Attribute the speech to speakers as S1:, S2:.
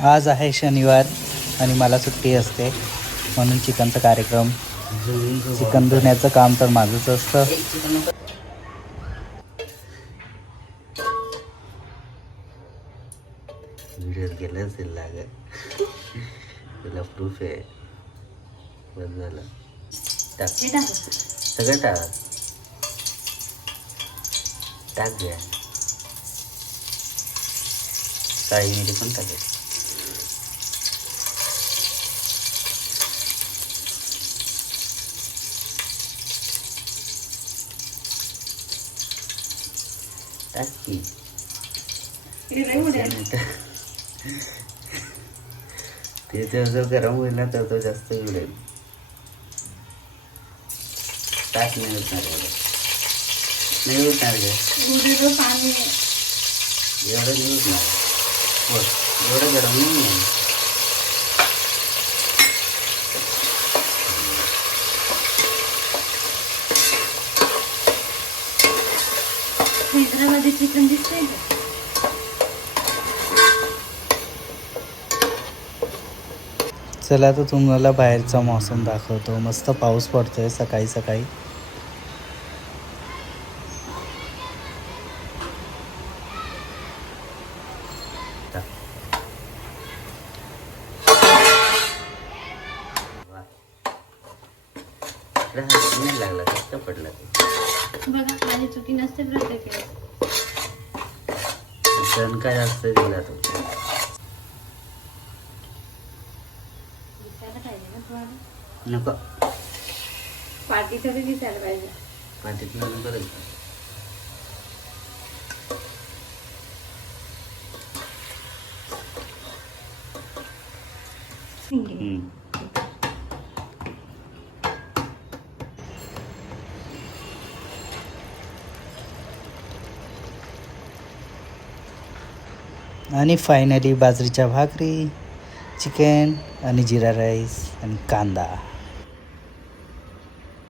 S1: आज आहे शनिवार आणि मला सुट्टी असते. म्हणून चिकनचा कार्यक्रम चिकन धुण्याचं काम तर माझंच असतं.
S2: व्हिडिओ गेलं असेल लाग. तुला प्रूफ आहे. बस झालं. टाक. सगळं टाक. टाक घ्या. काळी मिरी पण टाकेल टाक. की ते जर गरम होईल ना तर तो जास्त उडेल ताट नाही उठणार नाही उठणार एवढं नाही उठणार एवढं गरम नाही आहे.
S3: हैदराबादी चिकन दिसते
S1: चला तर तुम्हाला बाहेरचा मौसम दाखवतो. मस्त पाऊस पडतोय सकाळी सकाळी.
S2: इकडं हात नाही लागला कष्ट पडला ते.
S3: बघा माझी चुकी नसते प्रत्येक
S2: सण काय जास्त दिला तो? नको.
S3: पार्टी तरी दिसायला पाहिजे.
S2: पाठीत म्हणून बरं हम्म.
S1: आणि फायनली बाजरीच्या भाकरी चिकन आणि जिरा राईस आणि कांदा.